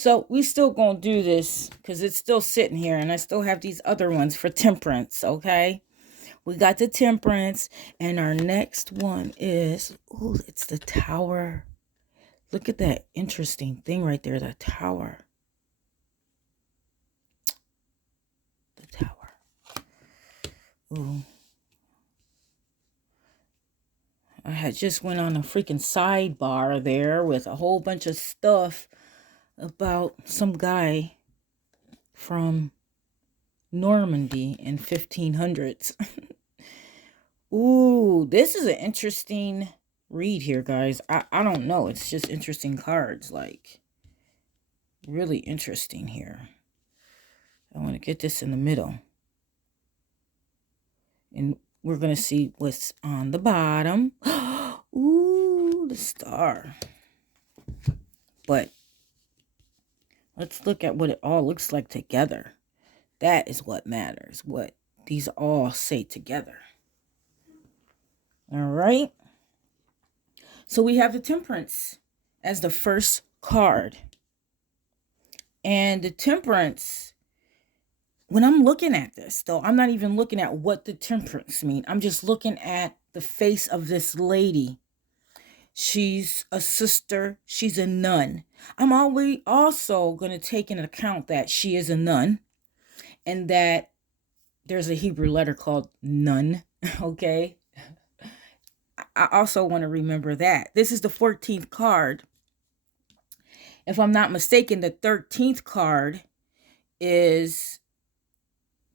So we still gonna do this because it's still sitting here, and I still have these other ones for temperance. Okay, we got the temperance, and our next one is it's the tower. Look at that interesting thing right there, the tower. The tower. Ooh. I had just went on a freaking sidebar there with a whole bunch of stuff about some guy from Normandy in 1500s. Ooh, this is an interesting read here, guys. I don't know. It's just interesting cards, like really interesting here. I want to get this in the middle. And we're going to see what's on the bottom. Ooh, the star. But let's look at what it all looks like together. That is what matters, what these all say together. All right. So we have the Temperance as the first card. And the Temperance, when I'm looking at this, though, I'm not even looking at what the Temperance mean. I'm just looking at the face of this lady. She's a sister. She's a nun. I'm always also going to take into account that she is a nun and that there's a Hebrew letter called nun. Okay. I also want to remember that. This is the 14th card. If I'm not mistaken, the 13th card is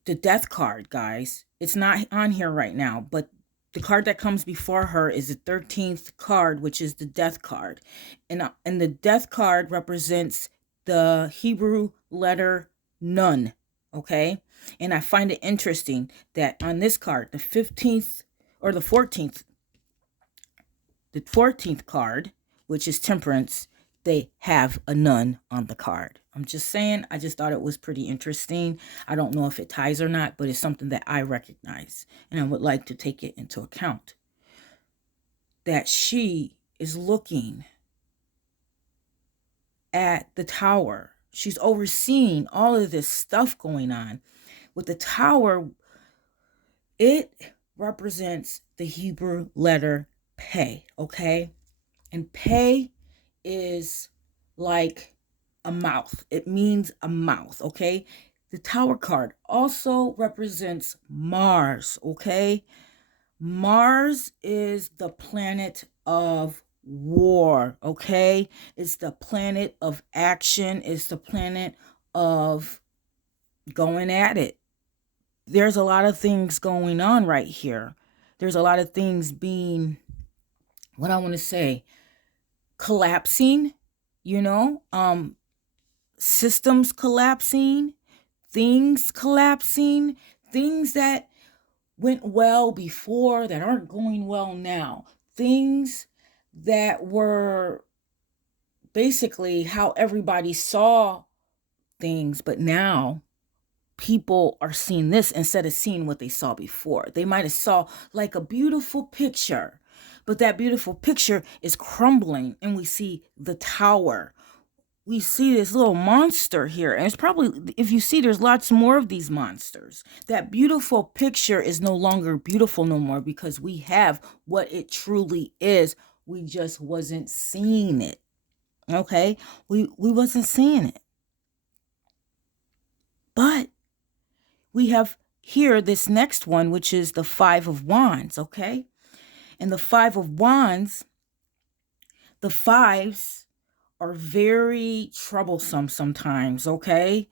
the death card, guys. It's not on here right now, but the card that comes before her is the 13th card, which is the death card. And the death card represents the Hebrew letter nun, okay? And I find it interesting that on this card, the 15th or the 14th card, which is temperance, they have a nun on the card. I'm just saying, I just thought it was pretty interesting. I don't know if it ties or not, but it's something that I recognize, and I would like to take it into account. That she is looking at the tower. She's overseeing all of this stuff going on. With the tower, it represents the Hebrew letter Pei, okay? And Pei is like a mouth. It means a mouth, okay? The tower card also represents Mars, okay? Mars is the planet of war, okay? It's the planet of action. It's the planet of going at it. There's a lot of things going on right here. There's a lot of things being, what I want to say, collapsing, you know, systems collapsing, things collapsing, things that went well before that aren't going well now, things that were basically how everybody saw things, but now people are seeing this instead of seeing what they saw before. They might have saw like a beautiful picture, but that beautiful picture is crumbling, and we see the tower. We see this little monster here, and it's probably, if you see, there's lots more of these monsters. That beautiful picture is no longer beautiful no more because we have what it truly is. We just wasn't seeing it. Okay, we wasn't seeing it. But we have here this next one, which is the Five of Wands. Okay, and the Five of Wands, the fives are very troublesome sometimes. Okay,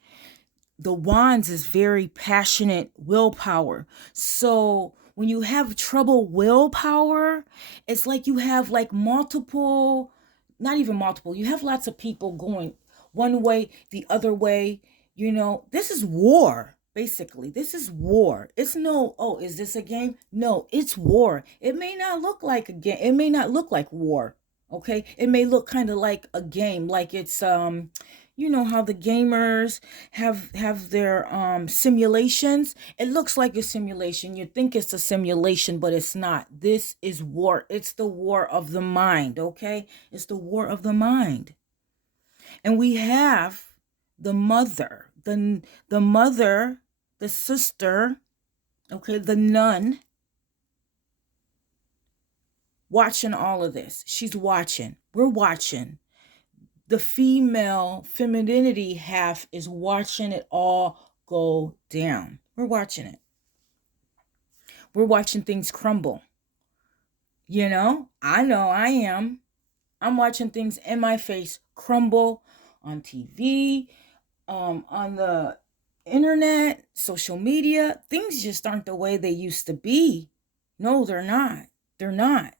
the wands is very passionate willpower. So when you have trouble willpower, it's like you have like multiple, not even multiple, you have lots of people going one way, the other way. You know, this is war. Basically, this is war. It's no, oh, is this a game? No, it's war. It may not look like a game. It may not look like war. Okay? It may look kind of like a game, like it's you know how the gamers have their simulations. It looks like a simulation. You think it's a simulation, but it's not. This is war. It's the war of the mind. Okay, it's the war of the mind. And we have the mother, the mother, the sister, okay, the nun, watching all of this. She's watching. We're watching. The female femininity half is watching it all go down. We're watching it. We're watching things crumble. I know I am. I'm watching things in my face crumble on TV, on the internet, social media. Things just aren't the way they used to be. No, they're not. They're not.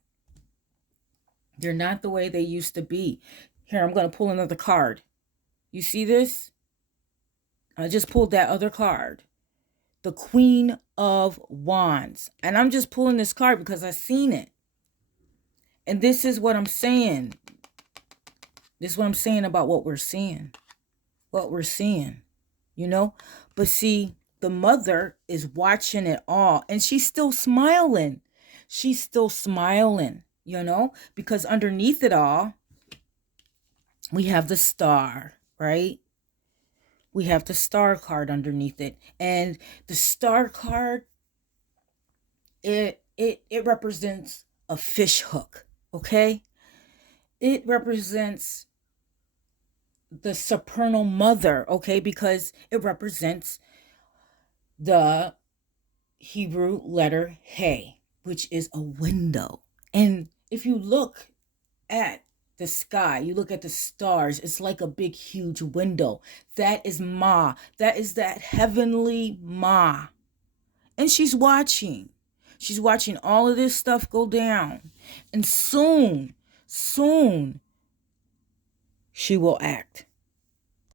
They're not the way they used to be. Here, I'm going to pull another card. You see this? I just pulled that other card. The Queen of Wands. And I'm just pulling this card because I've seen it. And this is what I'm saying. This is what I'm saying about what we're seeing. What we're seeing. But see, the mother is watching it all. And she's still smiling. She's still smiling, because underneath it all, we have the star, right? We have the star card underneath it. And the star card, it represents a fish hook, okay? It represents the supernal mother, okay? Because it represents the Hebrew letter He, which is a window. And if you look at the sky, you look at the stars, it's like a big, huge window. That is Ma. That is that heavenly Ma. And she's watching. She's watching all of this stuff go down. And soon, she will act.